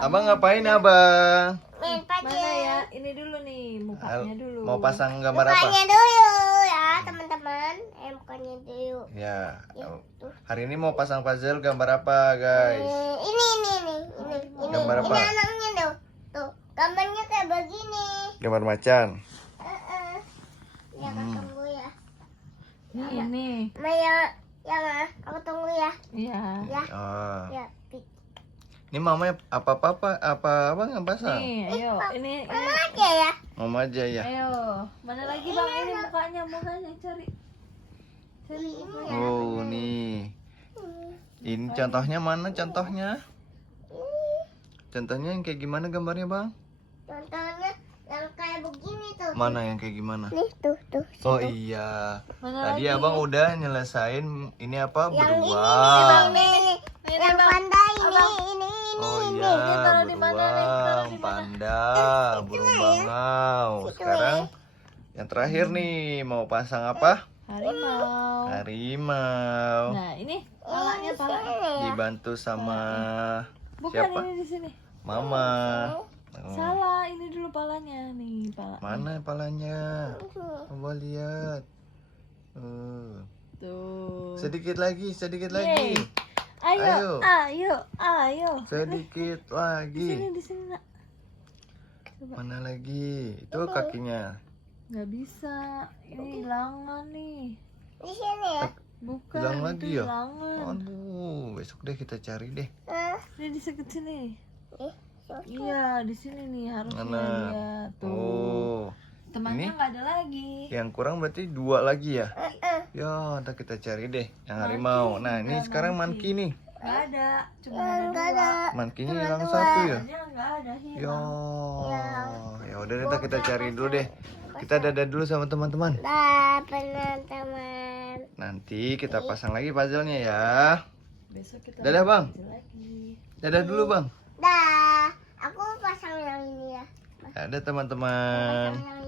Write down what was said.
Abang ngapain abang? Main Mana pacar. ya? Ini dulu nih, mukanya dulu. Mau pasang gambar apa? Mukanya dulu ya teman-teman. Mukanya dulu. Ya. Tuh. Hari ini mau pasang puzzle gambar apa guys? Ini. Gambar apa? Ini anaknya tuh. Tuh, gambarnya kayak begini. Gambar macan. Ya tunggu ya. Ini. Maya, ya Ma, aku tunggu ya. Iya. Ya, Oh. ya. Ini mama apa abang yang pasang? Nih, ayo. Ini. Mama aja ya. Mama aja ya. Ayo. Mana lagi bang? Ini mukanya cari. Cari. Oh nih. Ini contohnya mana contohnya? Contohnya yang kayak gimana gambarnya bang? Contohnya yang kayak begini tuh. Mana yang kayak gimana? Nih tuh. Oh iya. Mana Tadi lagi? abang udah nyelesain ini apa? Yang Beruang. ini. Ini, Yang Bang. panda ini. Oh Ini iya, taruh di mana nih? Taruh beruang, di mana? panda, burung bangau. Sekarang yang terakhir nih mau pasang apa? Harimau. Harimau. Nah, ini palanya. Dibantu sama Bukan siapa? ini di sini. Mama. Oh, Salah, ini dulu palanya nih, pala. mana palanya? Coba lihat. Tuh. Sedikit lagi. Yeay. Ayo. Sedikit Di lagi. sini nak. Mana lagi? Itu kakinya. Nggak bisa. Ini hilangan nih. Di sini ya. Bukan. Hilang itu lagi ya? hilangan. Aduh, besok deh kita cari deh. Ini di sekitar sini. Eh, Iya, di sini nih harusnya Mana? dia. Tuh. Oh, Temannya ini? nggak ada lagi. yang kurang berarti 2 lagi ya? Ya, ntar kita cari deh yang harimau. Nah, ini sekarang manki nih. Nggak ada. Cuma ada dua. Mankinya hilang 1 ya? Temannya nggak ada Ya, hilang. ya udah ntar kita cari dulu deh. Kita dadah dulu sama teman-teman. Dah, teman-teman. Nanti kita pasang lagi puzzle-nya ya. Besok kita Dadah, Bang. lanjut lagi. Dadah dulu bang. Dah, aku pasang yang ini ya. Dadah teman-teman. Pasang yang